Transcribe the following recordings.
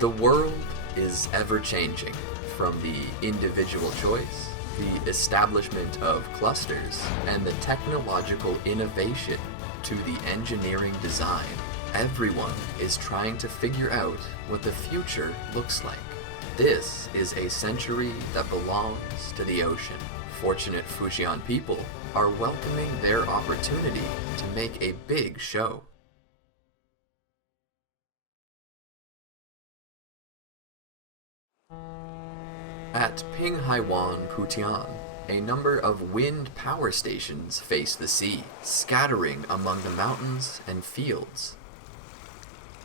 The world is ever-changing, from the individual choice, the establishment of clusters, and the technological innovation to the engineering design. Everyone is trying to figure out what the future looks like. This is a century that belongs to the ocean. Fortunate Fujian people are welcoming their opportunity to make a big show. At Pinghaiwan, Putian, a number of wind power stations face the sea, scattering among the mountains and fields.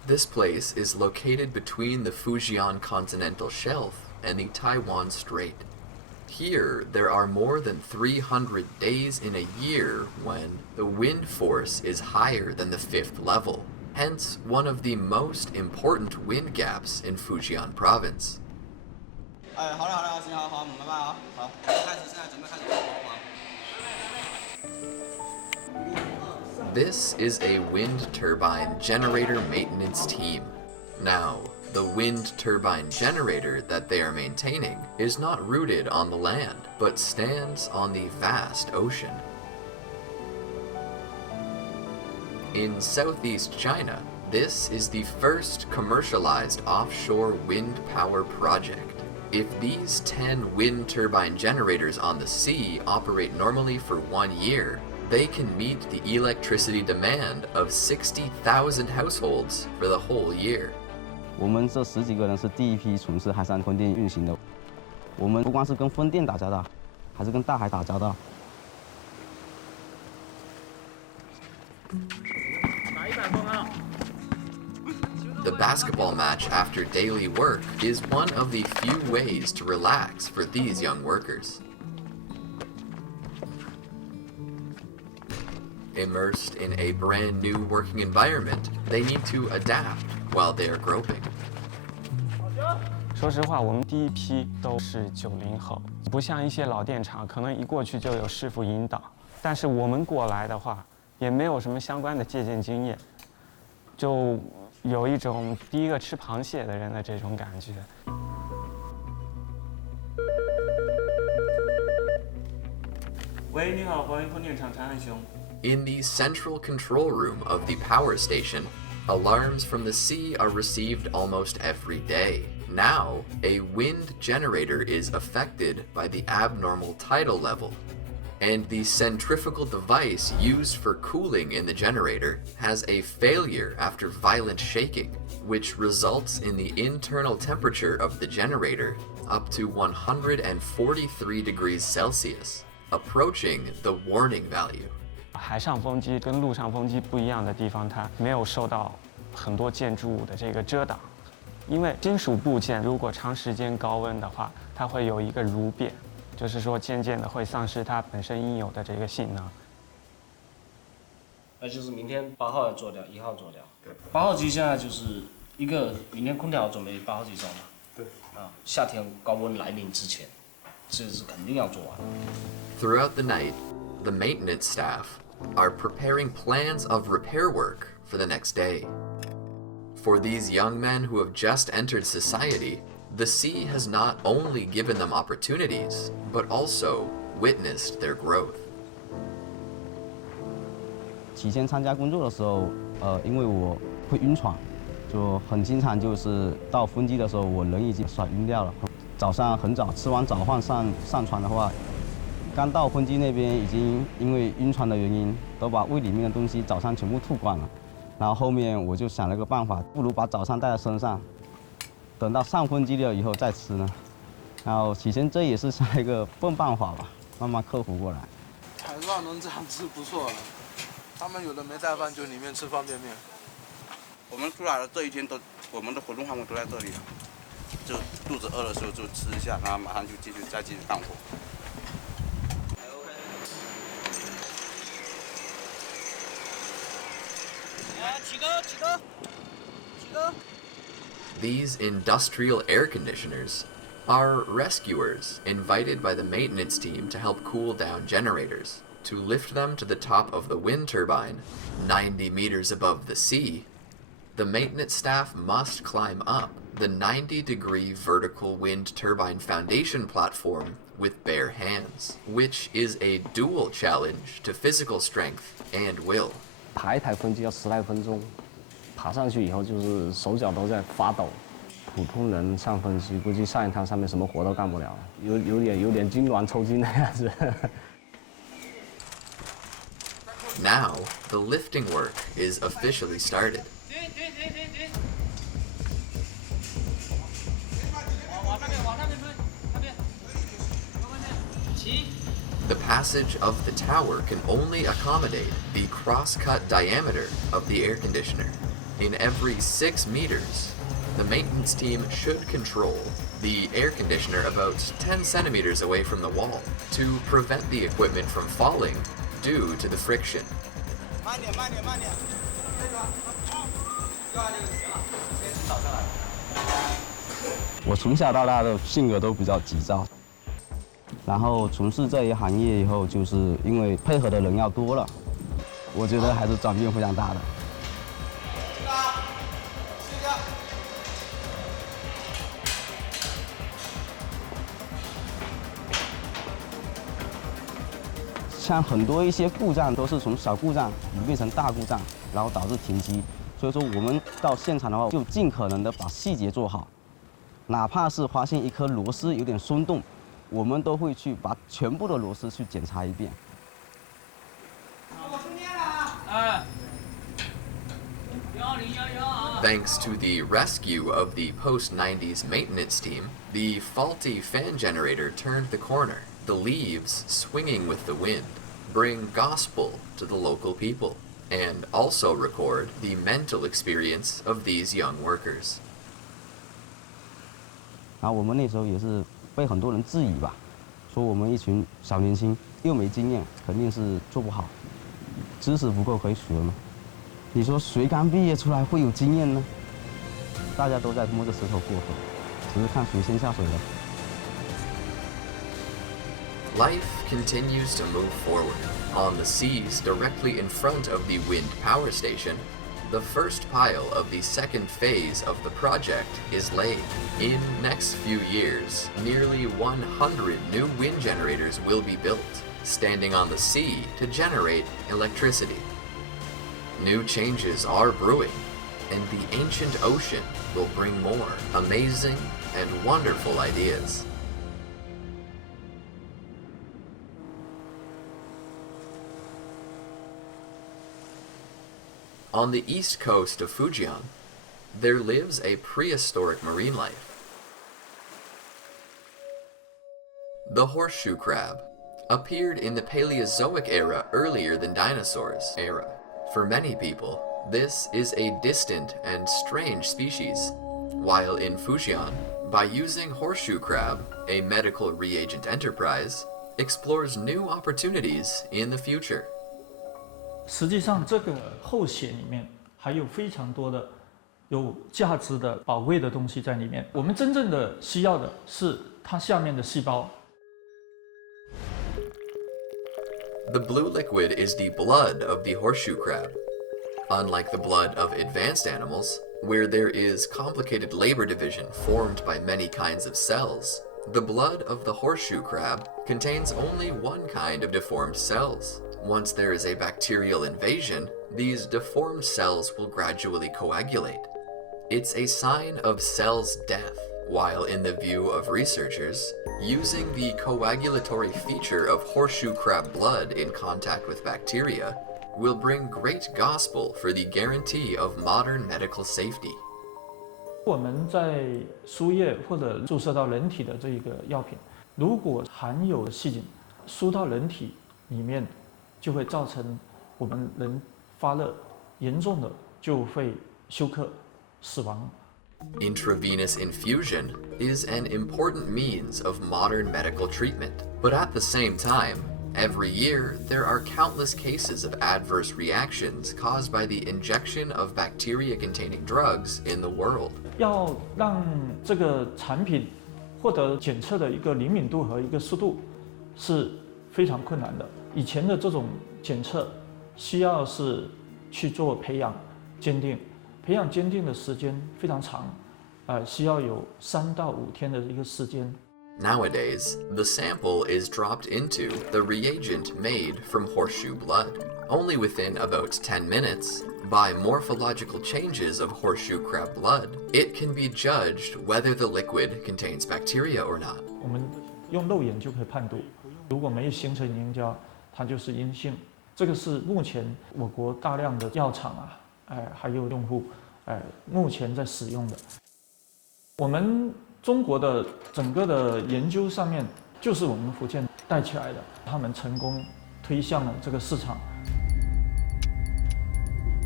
This place is located between the Fujian continental shelf and the Taiwan Strait. Here, there are more than 300 days in a year when the wind force is higher than the 5th level, hence one of the most important wind gaps in Fujian province. This is a wind turbine generator maintenance team. Now, the wind turbine generator that they are maintaining is not rooted on the land, but stands on the vast ocean. In southeast China, this is the first commercialized offshore wind power project. If these 10 wind turbine generators on the sea operate normally for 1 year, they can meet the electricity demand of 60,000 households for the whole year. 我们这10几个人是第一批从事海上风电运行的。我们不光是跟风电打交道，还是跟大海打交道。The basketball match after daily work is one of the few ways to relax for these young workers. Immersed in a brand new working environment, they need to adapt while they are groping. 说实话，我们第一批都是90后，不像一些老电厂，可能一过去就有师傅引导。但是我们过来的话，也没有什么相关的借鉴经验，就有一种第一个吃螃蟹的人的这种感觉。喂，你好，华源风电厂长汉兄。 In the central control room of the power station, alarms from the sea are received almost every day. Now, a wind generator is affected by the abnormal tidal level, and the centrifugal device used for cooling in the generator has a failure after violent shaking, which results in the internal temperature of the generator up to 143 degrees Celsius, approaching the warning value. 海上风机跟陆上风机不一样的地方，它没有受到很多建筑物的这个遮挡，因为金属部件如果长时间高温的话，它会有一个熔变，就是说渐渐的会丧失它本身应有的这个性能。那就是明天8号要做掉，1号做掉。对。8号机现在就是一个明天空调准备8号机装嘛。对。啊，夏天高温来临之前，这是肯定要做完。Throughout the night, the maintenance staff are preparing plans of repair work for the next day. For these young men who have just entered society, the sea has not only given them opportunities, but also witnessed their growth. 起先参加工作的时候，因为我会晕船，就很经常就是到风机的时候，我人已经甩晕掉了。早上很早吃完早饭上船的话。 刚到风机那边，已经因为晕船的原因，都把胃里面的东西早上全部吐光了。然后后面我就想了个办法，不如把早餐带在身上，等到上风机了以后再吃呢。然后起先这也是一个笨办法吧，慢慢克服过来。海上能这样吃不错了，他们有的没带饭就里面吃方便面。我们出来了这一天都，我们的活动项目都在这里了，就肚子饿的时候就吃一下，然后马上就继续干活。 These industrial air conditioners are rescuers invited by the maintenance team to help cool down generators, to lift them to the top of the wind turbine, 90 meters above the sea, the maintenance staff must climb up the 90-degree vertical wind turbine foundation platform with bare hands, which is a dual challenge to physical strength and will. 爬一台风机要10来分钟，爬上去以后就是手脚都在发抖。普通人上风机，估计上一趟上面什么活都干不了，有点痉挛抽筋的样子。Now, the lifting work is officially started. The passage of the tower can only accommodate the cross-cut diameter of the air conditioner. In every 6 meters, the maintenance team should control the air conditioner about 10 centimeters away from the wall to prevent the equipment from falling due to the friction. 我从小到大的性格都比较急躁，然后从事这一行业以后，就是因为配合的人要多了，我觉得还是转变非常大的。像很多一些故障都是从小故障演变成大故障，然后导致停机。所以说我们到现场的话，就尽可能的把细节做好，哪怕是发现一颗螺丝有点松动，我们都会去把全部的螺丝去检查一遍。Thanks to the rescue of the post-90s maintenance team, the faulty fan generator turned the corner. The leaves, swinging with the wind, bring gospel to the local people, and also record the mental experience of these young workers. 然后我们那时候也是被很多人质疑吧，说我们一群小年轻又没经验，肯定是做不好，知识不够可以学嘛。你说谁刚毕业出来会有经验呢？大家都在摸着石头过河，只是看谁先下水了。Life continues to move forward. On the seas directly in front of the wind power station, the first pile of the second phase of the project is laid. In next few years, nearly 100 new wind generators will be built, standing on the sea to generate electricity. New changes are brewing, and the ancient ocean will bring more amazing and wonderful ideas. On the east coast of Fujian, there lives a prehistoric marine life. The horseshoe crab appeared in the Paleozoic era earlier than dinosaurs era. For many people, this is a distant and strange species, while in Fujian, by using horseshoe crab, a medical reagent enterprise explores new opportunities in the future. 实际上，这个后血里面还有非常多的有价值的、宝贵的东西在里面。我们真正的需要的是它下面的细胞。The blue liquid is the blood of the horseshoe crab. Unlike the blood of advanced animals, where there is complicated labor division formed by many kinds of cells, the blood of the horseshoe crab contains only one kind of deformed cells. Once there is a bacterial invasion, these deformed cells will gradually coagulate. It's a sign of cell's death, while in the view of researchers, using the coagulatory feature of horseshoe crab blood in contact with bacteria will bring great gospel for the guarantee of modern medical safety. 我们在输液或者注射到人体的这个药品，如果含有细菌，输到人体里面，就会造成我们人发热，严重的就会休克、死亡。Intravenous infusion is an important means of modern medical treatment, but at the same time, every year there are countless cases of adverse reactions caused by the injection of bacteria-containing drugs in the world. 要让这个产品获得检测的一个灵敏度和一个速度是非常困难的。以前的这种检测需要是去做培养、鉴定，培养坚定的时间非常长，需要有3到5天的一个时间。Nowadays, the sample is dropped into the reagent made from horseshoe blood. Only within about 10 minutes, by morphological changes of horseshoe crab blood, it can be judged whether the liquid contains bacteria or not. 我们用肉眼就可以判读，如果没有形成凝胶，它就是阴性。这个是目前我国大量的药厂还有用户，目前在使用的。我们中国的整个的研究上面，就是我们福建带起来的，他们成功推向了这个市场。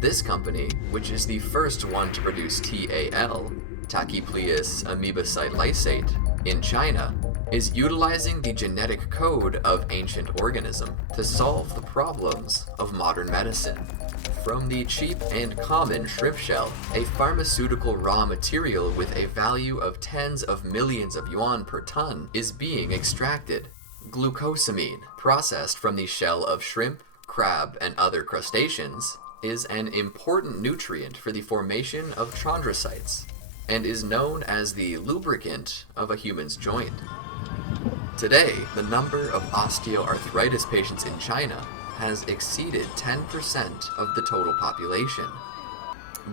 This company, which is the first one to produce TAL, Tachypleus amoebocyte lysate, in China, is utilizing the genetic code of ancient organism to solve the problems of modern medicine. From the cheap and common shrimp shell, a pharmaceutical raw material with a value of tens of millions of yuan per ton is being extracted. Glucosamine, processed from the shell of shrimp, crab, and other crustaceans, is an important nutrient for the formation of chondrocytes, and is known as the lubricant of a human's joint. Today, the number of osteoarthritis patients in China has exceeded 10% of the total population.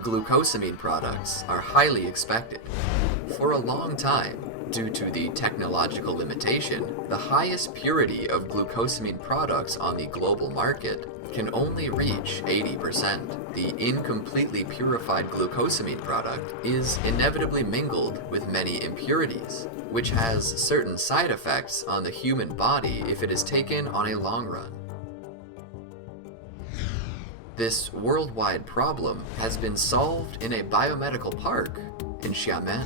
Glucosamine products are highly expected. For a long time, due to the technological limitation, the highest purity of glucosamine products on the global market can only reach 80%. The incompletely purified glucosamine product is inevitably mingled with many impurities, which has certain side effects on the human body if it is taken on a long run. This worldwide problem has been solved in a biomedical park in Xiamen.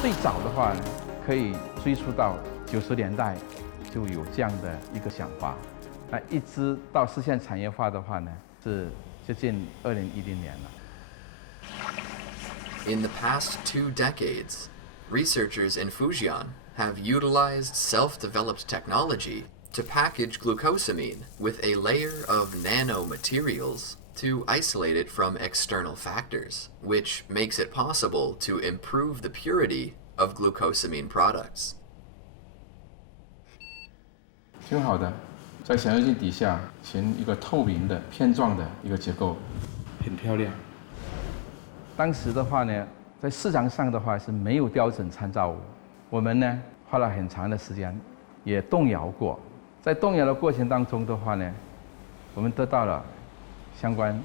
最早的话呢，可以追溯到90年代就有这样的一个想法，那一直到实现产业化的话呢，是接近2010年了。In the past 2 decades, researchers in Fujian have utilized self-developed technology to package glucosamine with a layer of nanomaterials to isolate it from external factors, which makes it possible to improve the purity of glucosamine products. 挺好的，在显微镜底下形一个透明的片状的一个结构，很漂亮。当时的话呢，在市场上的话是没有标准参照物，我们呢花了很长的时间，也动摇过。在动摇的过程当中的话呢，我们得到了相关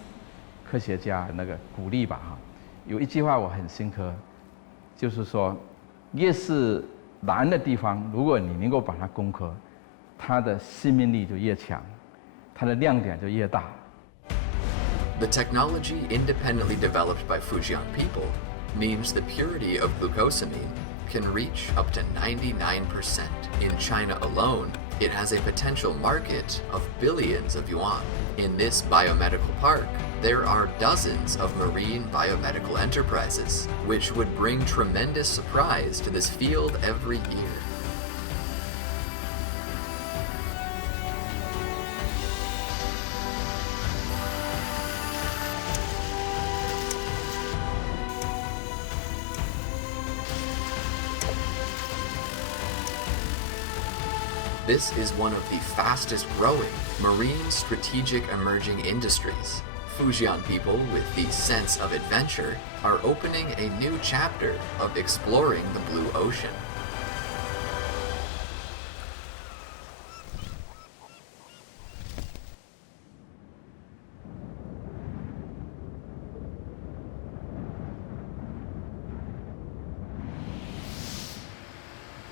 科学家的那个鼓励吧哈。有一句话我很深刻，就是说，越是难的地方，如果你能够把它攻克，它的生命力就越强，它的亮点就越大。The technology independently developed by Fujian people means the purity of glucosamine can reach up to 99%. In China alone, it has a potential market of billions of yuan. In this biomedical park, there are dozens of marine biomedical enterprises, which would bring tremendous surprise to this field every year. This is one of the fastest growing marine strategic emerging industries. Fujian people with the sense of adventure are opening a new chapter of exploring the blue ocean.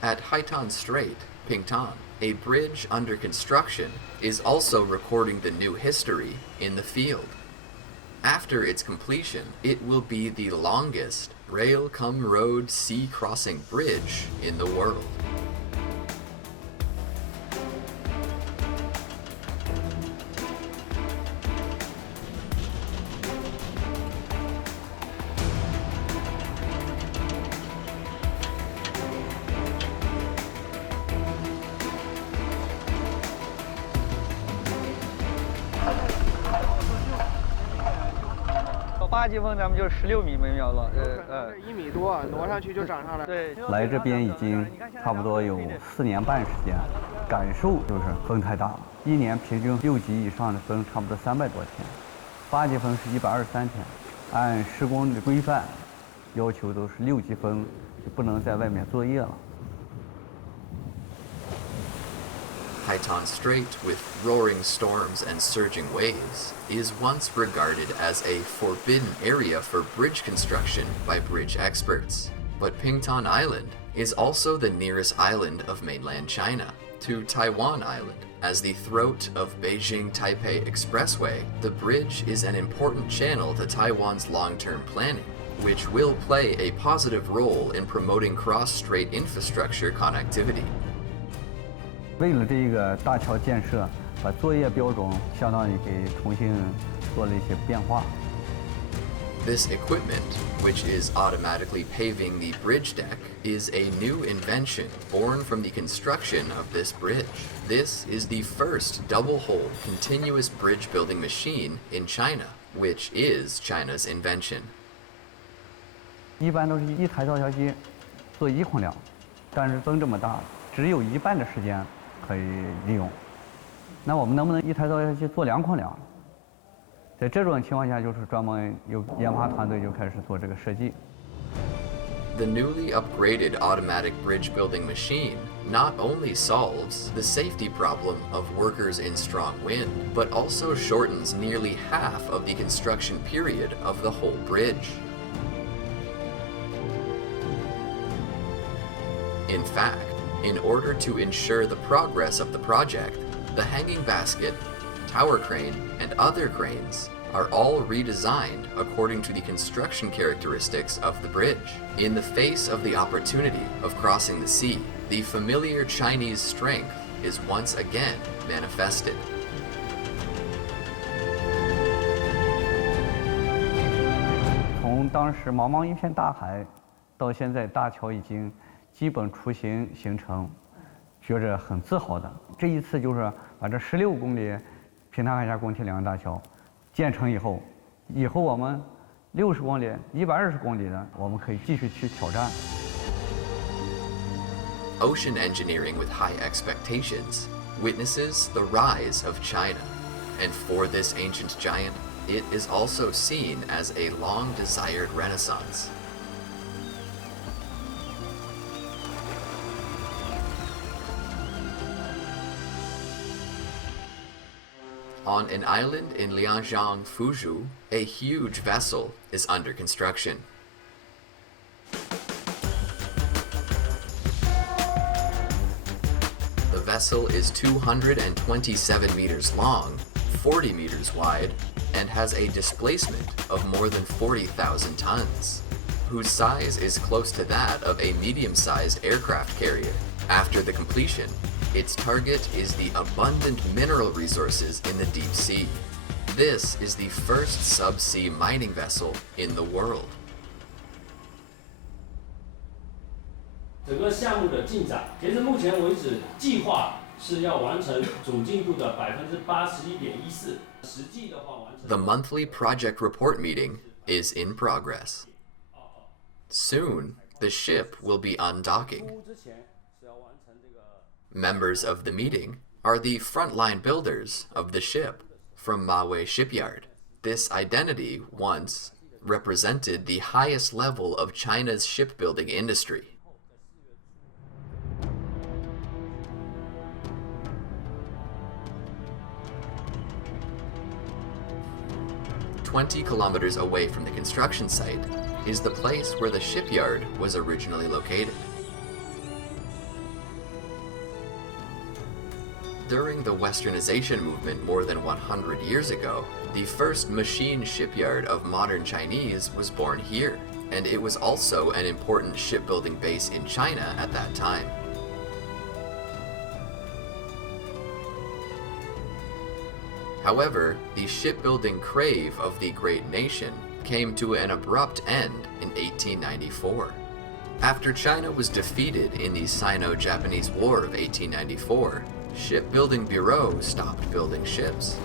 At Haitan Strait, Pingtan, a bridge under construction is also recording the new history in the field. After its completion, it will be the longest rail-cum-road sea-crossing bridge in the world. 8级风咱们就16米每秒了。1米多，挪上去就涨上来。对，来这边已经差不多有4年半时间，感受就是风太大了，一年平均6级以上的风差不多300多天，8级风是123天，按施工的规范要求都是6级风就不能在外面作业了。Haitan Strait, with roaring storms and surging waves, is once regarded as a forbidden area for bridge construction by bridge experts. But Pingtan Island is also the nearest island of mainland China to Taiwan Island. As the throat of Beijing-Taipei Expressway, the bridge is an important channel to Taiwan's long-term planning, which will play a positive role in promoting cross-strait infrastructure connectivity. 为了这个大桥建设，把作业标准相当于给重新做了一些变化。This equipment, which is automatically paving the bridge deck, is a new invention born from the construction of this bridge. This is the first double-hole continuous bridge building machine in China, which is China's invention. 一般都是一台造桥机做1孔梁，但是风这么大，只有1半的时间可以利用。那我们能不能一台造桥机做2孔梁？在这种情况下，就是专门有研发团队就开始做这个设计。The newly upgraded automatic bridge building machine not only solves the safety problem of workers in strong wind, but also shortens nearly half of the construction period of the whole bridge. In fact, in order to ensure the progress of the project, the hanging basket, tower crane, and other cranes are all redesigned according to the construction characteristics of the bridge. In the face of the opportunity of crossing the sea, the familiar Chinese strength is once again manifested. 从当时茫茫一片大海，到现在大桥已经基本雏形形成，觉着很自豪的。这一次就是把这16公里平潭海峡共铁2大桥建成以后我们60公里、120公里的，我们可以继续去挑战。Ocean engineering with high expectations witnesses the rise of China, and for this ancient giant, it is also seen as a long-desired renaissance. On an island in Lianjiang, Fuzhou, a huge vessel is under construction. The vessel is 227 meters long, 40 meters wide, and has a displacement of more than 40,000 tons, whose size is close to that of a medium-sized aircraft carrier. After the completion, its target is the abundant mineral resources in the deep sea. This is the first subsea mining vessel in the world. 整个项目的进展，截至目前为止，计划是要完成总进度的81.14%，实际的话完成。The monthly project report meeting is in progress. Soon, the ship will be undocking. Members of the meeting are the frontline builders of the ship from Maui Shipyard. This identity once represented the highest level of China's shipbuilding industry. "20 kilometers away from the construction site is the place where the shipyard was originally located. During the westernization movement more than 100 years ago, the first machine shipyard of modern Chinese was born here, and it was also an important shipbuilding base in China at that time. However, the shipbuilding crave of the great nation came to an abrupt end in 1894. After China was defeated in the Sino-Japanese War of 1894, shipbuilding bureaus stopped building ships.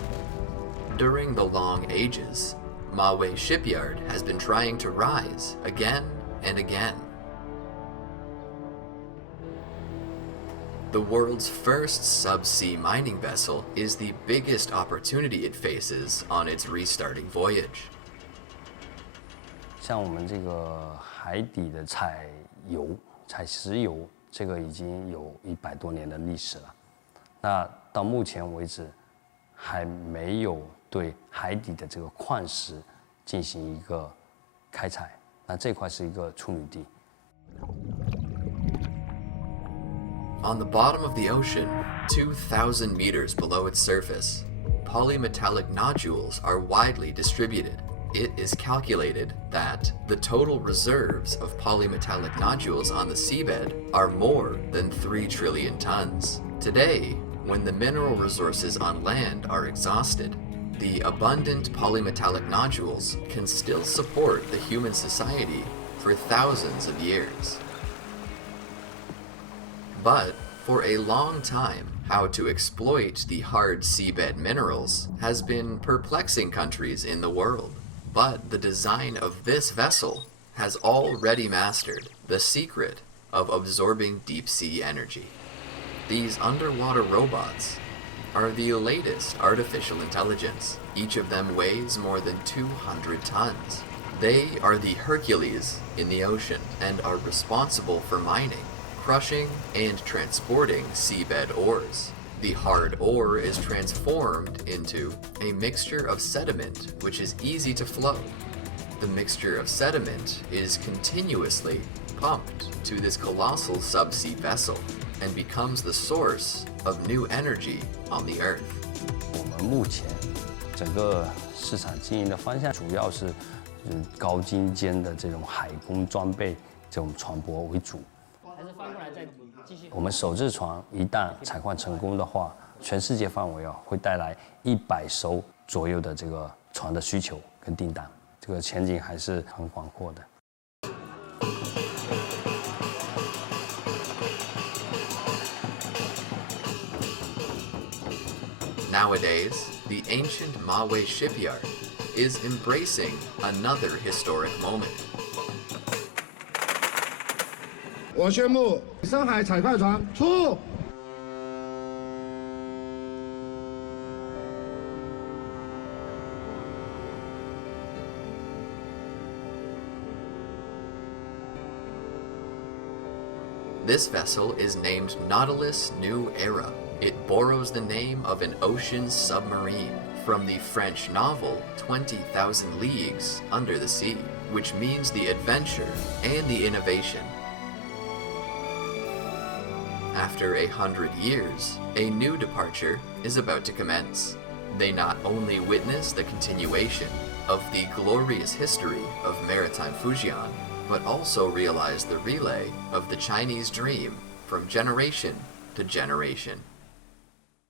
During the long ages, Maui shipyard has been trying to rise again and again. The world's first subsea mining vessel is the biggest opportunity it faces on its restarting voyage. 像我们这个海底的采石油，这个已经有100多年的历史了。那到目前为止，还没有对海底的这个矿石进行一个开采。那这块是一个处女地。 On the bottom of the ocean, 2,000 meters below its surface, polymetallic nodules are widely distributed. It is calculated that the total reserves of polymetallic nodules on the seabed are more than 3 trillion tons. Today, when the mineral resources on land are exhausted, the abundant polymetallic nodules can still support the human society for thousands of years. But for a long time, how to exploit the hard seabed minerals has been perplexing countries in the world. But the design of this vessel has already mastered the secret of absorbing deep sea energy. These underwater robots are the latest artificial intelligence. Each of them weighs more than 200 tons. They are the Hercules in the ocean and are responsible for mining, crushing, and transporting seabed ores. The hard ore is transformed into a mixture of sediment which is easy to flow. The mixture of sediment is continuously pumped to this colossal subsea vessel and becomes the source of new energy on the Earth. 我们目前整个市场经营的方向主要是高精尖的这种海工装备这种船舶为主。 我们首置船一旦采矿成功的话，全世界范围会带来100艘左右的这个船的需求跟订单，这个前景还是很广阔的。 Nowadays, the ancient Maui shipyard is embracing another historic moment. 我宣布，深海采矿船出。 This vessel is named Nautilus New Era. It borrows the name of an ocean submarine from the French novel 20,000 Leagues Under the Sea, which means the adventure and the innovation. After 100 years, a new departure is about to commence. They not only witness the continuation of the glorious history of maritime Fujian, but also realize the relay of the Chinese dream from generation to generation.